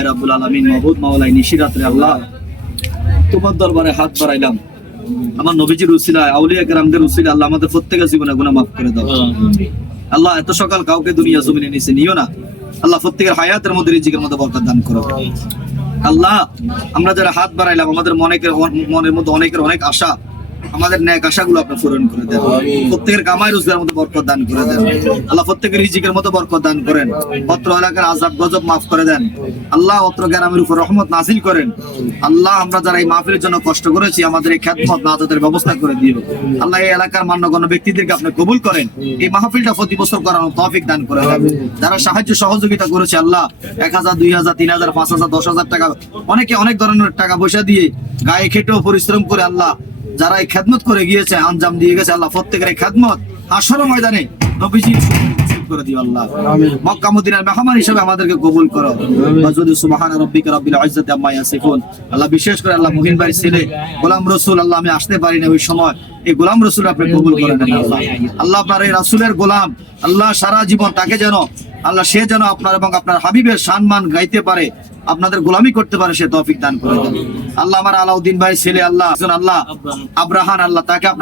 রব্বুল আলামিন মাহবুব মাওলাই নিশিরাত্রে আল্লাহ তোমার দরবারে হাত বাড়াইলাম আমার নবীজির উসিলায় আউলিয়া কেরামদের উসিলায় আল্লাহ আমাদের প্রত্যেকের জীবনে গুনাহ মাফ করে দাও আল্লাহ। এত সকাল কাউকে দুনিয়া জমিনে নিচে নিও না আল্লাহ, প্রত্যেকের হায়াতের মধ্যে রিজিকের মধ্যে বরকত দান করো আল্লাহ। আমরা যারা হাত বাড়াইলাম আমাদের মনের মধ্যে অনেকের অনেক আশা, আমাদের ন্যাক আশাগুলো আপনি পূরণ করে দেন। প্রত্যেকের কামাই রোজগারের মধ্যে বরকত দান করে দেন আল্লাহ। প্রত্যেকের রিজিকের মধ্যে বরকত দান করেন। অত্র এলাকার আযাব গজব মাফ করে দেন আল্লাহ। অত্র গ্রামের উপর রহমত নাযিল করেন আল্লাহ। আমরা যারা এই মাহফিলের জন্য কষ্ট করেছি আমাদের এই খেদমত নাজাতের ব্যবস্থা করে দিও আল্লাহ। এই এলাকার মান্যগণ্য ব্যক্তিদেরকে আপনি কবুল করেন। এই মাহফিলটা প্রতি বছর করানোর তৌফিক দান করে দেন। যারা সাহায্য সহযোগিতা করেছে আল্লাহ, 1000, 2000, 3000, 5000, 10,000 টাকা, অনেকে অনেক ধরনের টাকা পয়সা দিয়ে গায়ে খেটেও পরিশ্রম করে আল্লাহ যারা এই খেদমত করে গিয়েছে, আঞ্জাম দিয়ে গেছে আল্লাহ, প্রত্যেকের এই খেদমত হাসর ময়দানে নবীজির নসিব করে দিও আল্লাহ। মক্কা মদিনার মেহমান হিসেবে আমাদেরকে কবুল করো। ওয়াজুদু সুবহানা রাব্বিকা রাব্বিল ইজ্জাতি আম্মা ইয়াসিফুন আল্লাহ। বিশেষ করে আল্লাহ মুহিন ভাইয়ের ছেলে গোলাম রসুল আল্লাহ, আমি আসতে পারি না ওই সময়, এই গোলাম রসুল আপনি কবুল করে নেন আল্লাহ। আল্লাহ আপনার এই রাসূলের গোলাম আল্লাহ, সারা জীবন তাকে যেন আল্লাহ সে যেন আপনার এবং আপনার হাবিবের সম্মান গাইতে পারে, আপনাদের গোলামি করতে পারে, সে তৌফিক দান করে দেন আল্লাহ। আমার আলাউদ্দিন ভাই ছেলে আল্লাহ আব্রাহান আল্লাহ, তাকে আপনার